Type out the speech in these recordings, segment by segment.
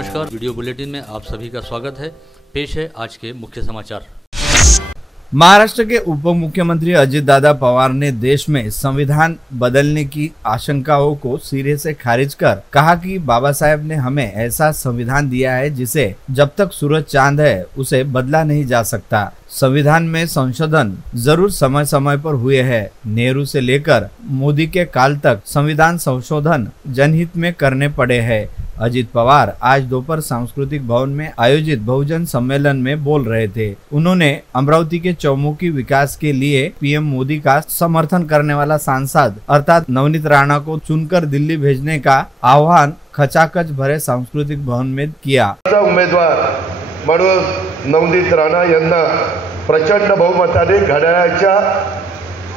नमस्कार, video bulletin में आप सभी का स्वागत है। पेश है आज के मुख्य समाचार। महाराष्ट्र के उप मुख्यमंत्री अजित दादा पवार ने देश में संविधान बदलने की आशंकाओं को सिरे से खारिज कर कहा कि बाबा साहेब ने हमें ऐसा संविधान दिया है जिसे जब तक सूरज चांद है उसे बदला नहीं जा सकता। संविधान में संशोधन जरूर समय समय पर हुए हैं। नेहरू से लेकर मोदी के काल तक संविधान संशोधन जनहित में करने पड़े हैं। अजित पवार आज दोपहर सांस्कृतिक भवन में आयोजित बहुजन सम्मेलन में बोल रहे थे। उन्होंने अमरावती के चौमुखी विकास के लिए पीएम मोदी का समर्थन करने वाला सांसद अर्थात नवनीत राणा को चुनकर दिल्ली भेजने का आह्वान खचाखच भरे सांस्कृतिक भवन में किया। उमेदवार म्हणून नवनीत राणा यांना प्रचंड बहुमताने घड्याळाच्या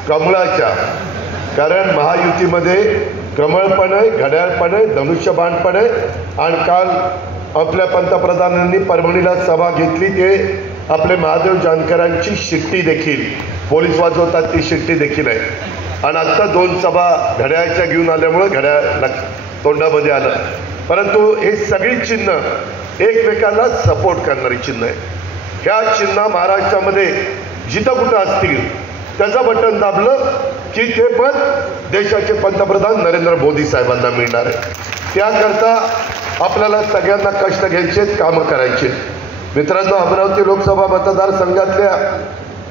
कमळाच्या, कारण महायुतीमध्ये कमळ पण आहे, घड्याळ पण आहे, धनुष्यबाण पण आहे। आणि काल आपल्या पंतप्रधानांनी परभणीला सभा घेतली, ते आपले महादेव जानकरांची शिट्टी देखील पोलीस वाजवतात, ती शिट्टी देखील आहे। आणि आता दोन सभा घड्याळाच्या घेऊन आल्यामुळे घड्याळ तोंडामध्ये आलं। परंतु हे सगळी चिन्ह एकमेकांना सपोर्ट करणारी चिन्ह आहे। ह्या चिन्ह महाराष्ट्रामध्ये जिथं कुठं असतील त्याचं बटन दाबलं की ते पण देशाचे पंतप्रधान नरेंद्र मोदी साहेबांना मिळणार आहे। त्याकरता आपल्याला सगळ्यांना कष्ट घ्यायचे, कामं करायचे। मित्रांनो, अमरावती लोकसभा मतदारसंघातल्या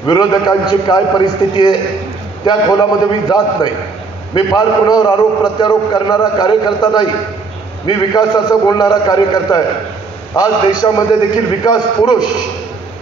विरोधकांची काय परिस्थिती आहे त्या खोलामध्ये मी जात नाही। मी फार कुणावर आरोप प्रत्यारोप करणारा कार्यकर्ता नाही, मी विकासाचं बोलणारा कार्यकर्ता आहे। आज देशामध्ये देखील विकास पुरुष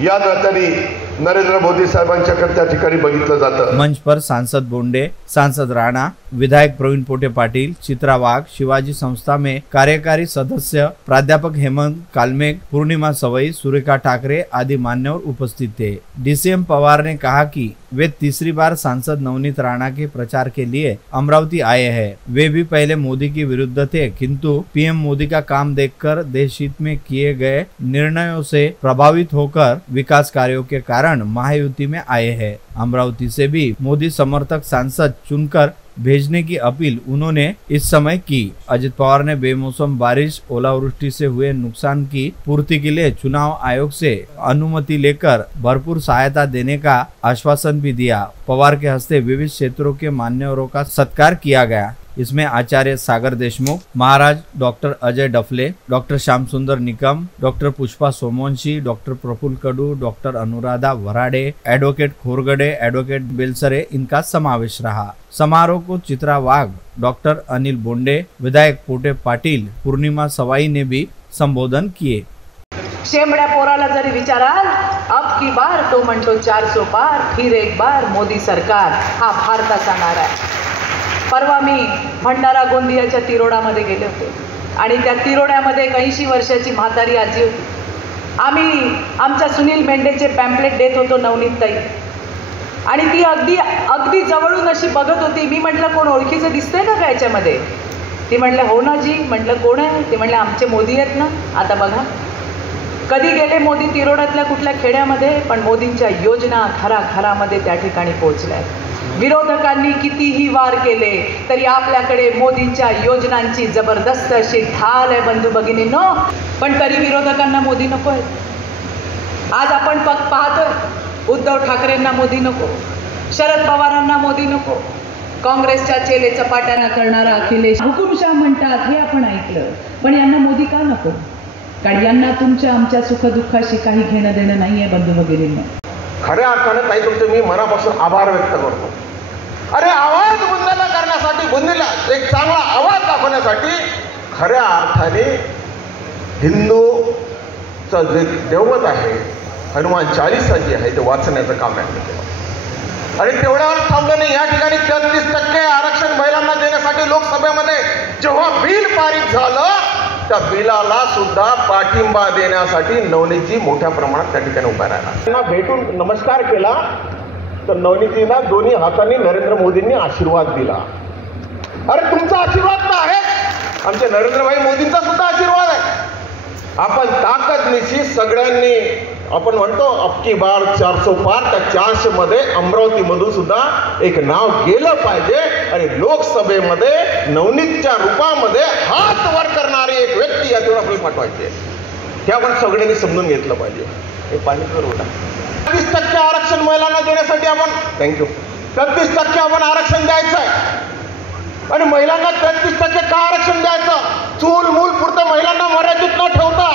या नात्याने नरेंद्र मोदी साहेबांच्याकडे त्या ठिकाणी बघितलं जातं। मंच पर सांसद बोंडे, सांसद राणा, विधायक प्रवीण पोटे पाटील, चित्रा वाघ, शिवाजी संस्था में कार्यकारी सदस्य प्राध्यापक हेमंत कालमेघ, पूर्णिमा सवई, सुरेखा ठाकरे आदि मान्यवर उपस्थित थे। डीसीएम पवार ने कहा कि वे तीसरी बार सांसद नवनीत राणा के प्रचार के लिए अमरावती आए हैं। वे भी पहले मोदी के विरुद्ध थे, किंतु पीएम मोदी का काम देखकर देश हित में किए गए निर्णयों से प्रभावित होकर विकास कार्यों के कारण महायुति में आए हैं। अमरावती से भी मोदी समर्थक सांसद चुनकर भेजने की अपील उन्होंने इस समय की। अजित पवार ने बेमौसम बारिश, ओलावृष्टि से हुए नुकसान की पूर्ति के लिए चुनाव आयोग से अनुमति लेकर भरपूर सहायता देने का आश्वासन भी दिया। पवार के हस्ते विविध क्षेत्रों के मान्यवरों का सत्कार किया गया। इसमें Acharya Sagar Deshmukh Maharaj, doctor Ajay Daphle, doctor Shyam Sundar Nikam, doctor Pushpa Somvanshi, doctor Praful Kadu, doctor Anuradha Varade, advocate Khorgade, advocate Belsare इनका समावेश रहा। समारोह को चित्रा वाघ, डॉक्टर अनिल बोंडे, विधायक पोटे पाटील, पूर्णिमा सवाई ने भी संबोधन किए। शेमड्या पोराला जरी विचाराल, अब की बार तो म्हणतो 400 पार, फिर एक बार मोदी सरकार, हा भारताचा नारा आहे। परवा मी भंडारा गोंदियाच्या तिरोडामध्ये गेले होते आणि त्या तिरोड्यामध्ये 80 वर्षाची म्हातारी आजी होती। आम्ही आमच्या सुनील मेंढेचे पॅम्पलेट देत होतो नवनीतताई, आणि ती अगदी जवळून अशी बघत होती। मी म्हटलं, कोण ओळखीचं दिसतंय का याच्यामध्ये? ती म्हटलं, हो ना जी। म्हटलं, कोण आहे? ते म्हटलं, आमचे मोदी आहेत ना। आता बघा, कधी गेले मोदी तिरोड्यातल्या कुठल्या खेड्यामध्ये, पण मोदींच्या योजना घराघरामध्ये त्या ठिकाणी पोहोचल्या। विरोधकांनी कितीही वार केले तरी आपल्याकडे मोदींच्या योजनांची जबरदस्त अशी ढाल आहे बंधू भगिनींनो, पण तरी विरोधकांना मोदी नको आहे। आज आपण पाहतोय उद्धव ठाकरेंना मोदी नको, शरद पवारांना मोदी नको, काँग्रेसच्या चेले चपाट्याना करणारा अखिलेश हुकुमशाह म्हणतात हे आपण ऐकलं, पण यांना मोदी का नको? कारण यांना तुमच्या आमच्या सुखदुःखाशी काही घेणं देणं नाहीये बंधू भगिनींनो। खऱ्या अर्थाने ताई तुमचे मी मनापासून आभार व्यक्त करतो। अरे आवाज बुंदाला करण्यासाठी, बुंदीला एक चांगला आवाज दाखवण्यासाठी खऱ्या अर्थाने हिंदूचं जे दैवत आहे हनुमान चालीसा जी आहे ते वाचण्याचं काम यांनी केलं। आणि तेवढ्यावर थांबलं नाही, या ठिकाणी 33% आरक्षण महिलांना देण्यासाठी लोकसभेमध्ये जेव्हा बिल पारित झालं त्या बिलाला सुद्धा पाठिंबा देण्यासाठी नवनीतजी मोठ्या प्रमाणात त्या ठिकाणी उभा राहिला। त्यांना भेटून नमस्कार केला तर नवनीतजीला दोन्ही हातांनी नरेंद्र मोदींनी आशीर्वाद दिला। अरे तुमचा आशीर्वाद तर आहे, आमच्या नरेंद्रभाई मोदींचा सुद्धा आशीर्वाद आहे। आपण ताकदनिशी सगळ्यांनी आपण म्हणतो अबकी बार 400 पार, त्या 400 मध्ये अमरावतीमधून सुद्धा एक नाव गेलं पाहिजे आणि लोकसभेमध्ये नवनीतच्या रूपामध्ये हात वर करणारी एक व्यक्ती यातून आपल्याला पाठवायची आहे. हे आपण सगळ्यांनी समजून घेतलं पाहिजे. हे पाणीकर होता 30% आरक्षण महिलांना देण्यासाठी आपण 33% आपण आरक्षण द्यायचं आहे. आणि महिलांना 33% का आरक्षण द्यायचं? चूल मूल पुरतं महिलांना मर्यादित न ठेवता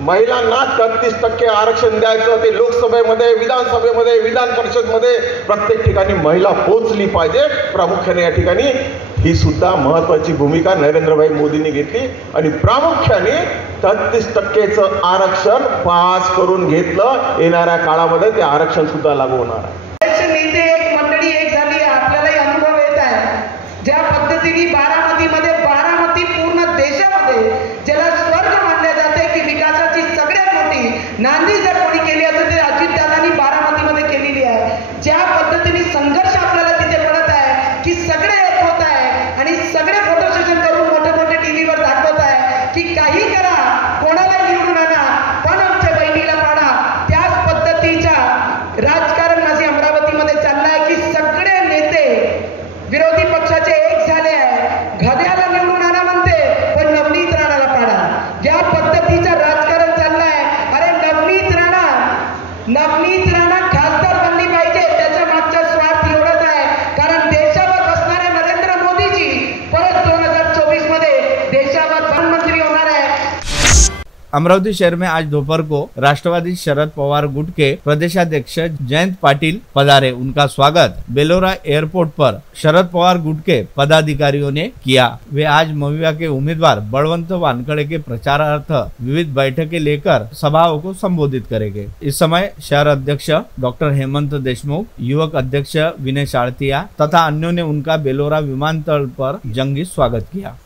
महिलांना 33% आरक्षण द्यायचं. ते लोकसभेमध्ये, विधानसभेमध्ये, विधान परिषदमध्ये प्रत्येक ठिकाणी महिला पोहोचली पाहिजे. प्रामुख्याने या ठिकाणी ही सुद्धा महत्वाची भूमिका नरेंद्रभाई मोदींनी घेतली आणि प्रामुख्याने 33%चं आरक्षण पास करून घेतलं. येणाऱ्या काळामध्ये ते आरक्षण सुद्धा लागू होणार आहे. एक मंडळी एक झाली, आपल्यालाही अनुभव येत आहे. ज्या पद्धतीने बारामती पूर्ण देशामध्ये ज्याला स्वर्ग मानले जाते की विकासाची सगळ्यात मोठी नांदी जर कोणी केली असेल ते अजितदादांनी बारामतीमध्ये केलेली आहे. ज्या पद्धतीने संघर्ष आपल्याला तिथे पडत आहे की सगळे एक होत आहे आणि सगळे फोटो सेशन करून मोठे टीव्हीवर दाखवत आहे की काही करा, कोणाला निवडून आणा, पण आमच्या बहिणीला पाडा. त्याच पद्धतीच्या राजकारण माझे अमरावतीमध्ये चाललंय की सगळे नेते विरोधी पक्षाचे एक झाले आहे. घड्याला निवडून आणा म्हणते, पण नवनीत राणाला पाडा. या पद्धतीचं राजकारण चाललंय. अरे नवनीत राणा खासदार बनली पाहिजे, त्याच्या मागचा स्वार्थ एवढाच आहे. कारण देशावर बसणारे नरेंद्र मोदीजी परत 2024 मध्ये देशावर प्रधानमंत्री होणार आहे. अमरावती शहर में आज दोपहर को राष्ट्रवादी शरद पवार गुट के प्रदेशाध्यक्ष जयंत पाटिल पधारे. उनका स्वागत बेलोरा एयरपोर्ट पर शरद पवार गुट के पदाधिकारियों ने किया. वे आज मविया के उम्मीदवार बलवंत वानखड़े के प्रचारार्थ विविध बैठकें लेकर सभाओं को संबोधित करेंगे. इस समय शहर अध्यक्ष डॉक्टर हेमंत देशमुख, युवक अध्यक्ष विनय शाळतिया तथा अन्यों ने उनका बेलोरा विमानतल पर जंगी स्वागत किया.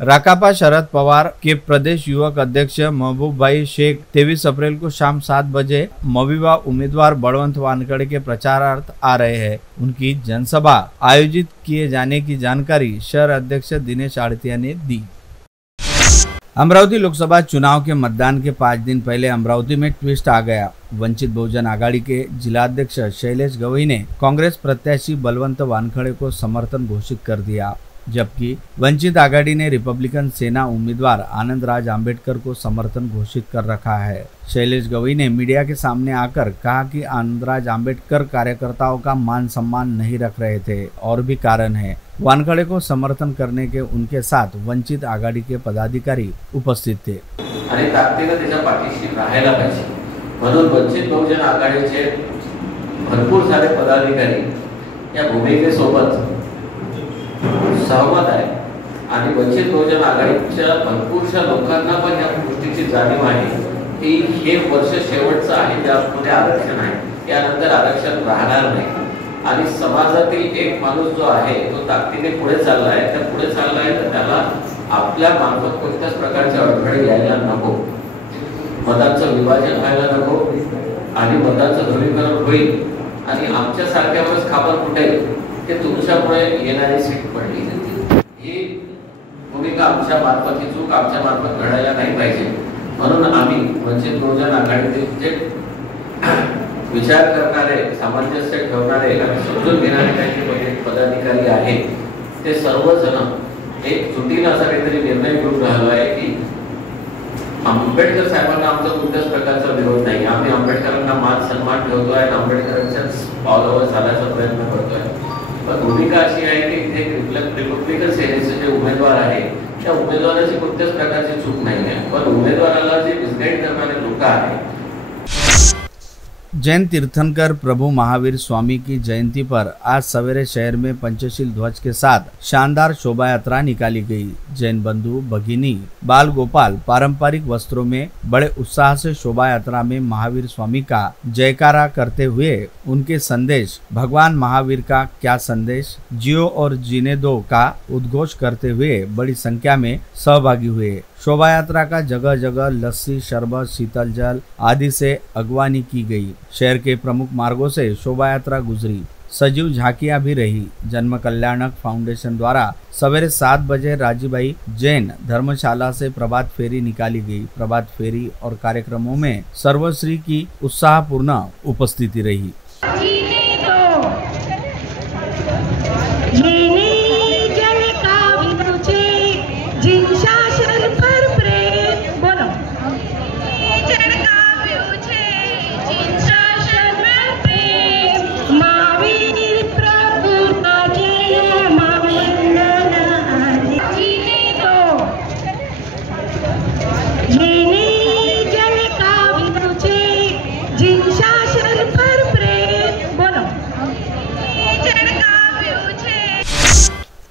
राकापा शरद पवार के प्रदेश युवक अध्यक्ष महबूब भाई शेख 23 अप्रैल को शाम 7 बजे मविवा उम्मीदवार बलवंत वानखड़े के प्रचारार्थ आ रहे हैं. उनकी जनसभा आयोजित किए जाने की जानकारी शहर अध्यक्ष दिनेश आड़तिया ने दी. अमरावती लोकसभा चुनाव के मतदान के 5 दिन पहले अमरावती में ट्विस्ट आ गया. वंचित बहुजन आघाड़ी के जिलाध्यक्ष शैलेश गवई ने कांग्रेस प्रत्याशी बलवंत वानखड़े को समर्थन घोषित कर दिया, जबकि वंचित आघाड़ी ने रिपब्लिकन सेना उम्मीदवार आनंद राज आंबेडकर को समर्थन घोषित कर रखा है. शैलेश गवई ने मीडिया के सामने आकर कहा कि आनंद राज आंबेडकर कार्यकर्ताओं का मान सम्मान नहीं रख रहे थे और भी कारण है. वानखड़े को समर्थन करने के उनके साथ वंचित आघाड़ी के पदाधिकारी उपस्थित थे. आणि ताकदीने त्याच्या पाठीशी राहायला पाहिजे म्हणून वंचित बहुजन आघाडीचे भरपूर सारे पदाधिकारी या भूमिकेसोबत सहमत आहे आणि वंचित बहुजन आघाडीच्या भरपूरशा लोकांना पण या गोष्टीची जाणीव आहे की हे वर्ष शेवटचं आहे, ज्यामध्ये आरक्षण आहे, यानंतर आरक्षण राहणार नाही. आणि समाजातील एक माणूस जो आहे तो ताकदीने पुढे चालला आहे, त्या पुढे चालला आहे तर त्याला आपल्या मार्फत कोणत्याच प्रकारचे अडथळे यायला नको, मतांचं विभाजन व्हायला नको आणि मतांचं ध्रुवीकरण होईल आणि आमच्या सारख्यावरच खापर फुटेल की तुमच्यामुळे येणारी सीट पडली. ही भूमिका आमच्या मार्फत, ही चूक आमच्या मार्फत घडायला नाही पाहिजे म्हणून आम्ही वंचित बहुजन आघाडीचे जे विचार करणारे, सामंजस्य ठेवणारे आणि समजून घेणारे काही पदाधिकारी आहेत ते सर्वजण एक जुटीने असा काहीतरी निर्णय घेऊन राहिलो आहे की आंबेडकर साहेबांना आमचा कोणत्याच प्रकारचा विरोध नाही. आम्ही आंबेडकरांना मान सन्मान ठेवतोय आणि आंबेडकरांच्याच पावलावर चालायचा प्रयत्न करतोय. पण भूमिका अशी आहे की इथे रिपब्लिकन सेनेचे जे उमेदवार आहे त्या उमेदवाराची कोणत्याच प्रकारची चूक नाही आहे, पण उमेदवाराला जे मिसगाईड करणारे लोक आहेत. जैन तीर्थंकर प्रभु महावीर स्वामी की जयंती पर आज सवेरे शहर में पंचशील ध्वज के साथ शानदार शोभा यात्रा निकाली गई. जैन बंधु, भगिनी, बाल गोपाल पारंपरिक वस्त्रों में बड़े उत्साह से शोभा यात्रा में महावीर स्वामी का जयकारा करते हुए उनके संदेश भगवान महावीर का क्या संदेश, जियो और जीने दो का उद्घोष करते हुए बड़ी संख्या में सहभागी हुए. शोभा यात्रा का जगह जगह लस्सी, शरबत, शीतल जल आदि से अगवानी की गई. शहर के प्रमुख मार्गों से शोभा यात्रा गुजरी. सजीव झांकियां भी रही। जन्म कल्याणक फाउंडेशन द्वारा सवेरे 7 बजे राजीबाई जैन धर्मशाला से प्रभात फेरी निकाली गई। प्रभात फेरी और कार्यक्रमों में सर्वश्री की उत्साहपूर्ण उपस्थिति रही।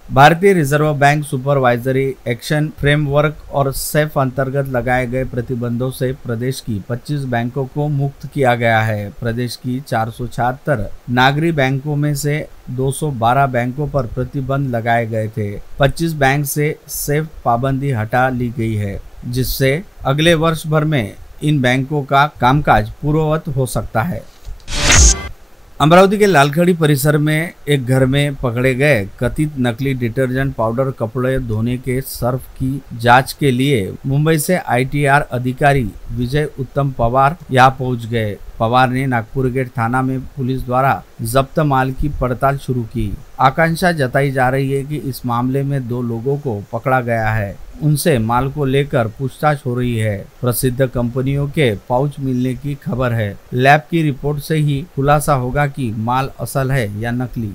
भारतीय reserve bank supervisory action framework और सेफ अंतर्गत लगाए गए प्रतिबंधों से प्रदेश की 25 बैंकों को मुक्त किया गया है। प्रदेश की 476 नागरिक बैंकों में से 212 बैंकों पर प्रतिबंध लगाए गए थे। 25 बैंक से सेफ पाबंदी हटा ली गई है, जिससे अगले वर्ष भर में इन बैंकों का कामकाज पूर्ववत हो सकता है। अमरावती के लालखड़ी परिसर में एक घर में पकड़े गए कथित नकली डिटर्जेंट पाउडर कपड़े धोने के सर्फ की जांच के लिए मुंबई से ITR अधिकारी विजय उत्तम पवार यहाँ पहुंच गए। पवार ने नागपुर गेट थाना में पुलिस द्वारा जब्त माल की पड़ताल शुरू की। आकांक्षा जताई जा रही है कि इस मामले में 2 लोगों को पकड़ा गया है। उनसे माल को लेकर पूछताछ हो रही है। प्रसिद्ध कंपनियों के पाउच मिलने की खबर है। लैब की रिपोर्ट से ही खुलासा होगा कि माल असल है या नकली।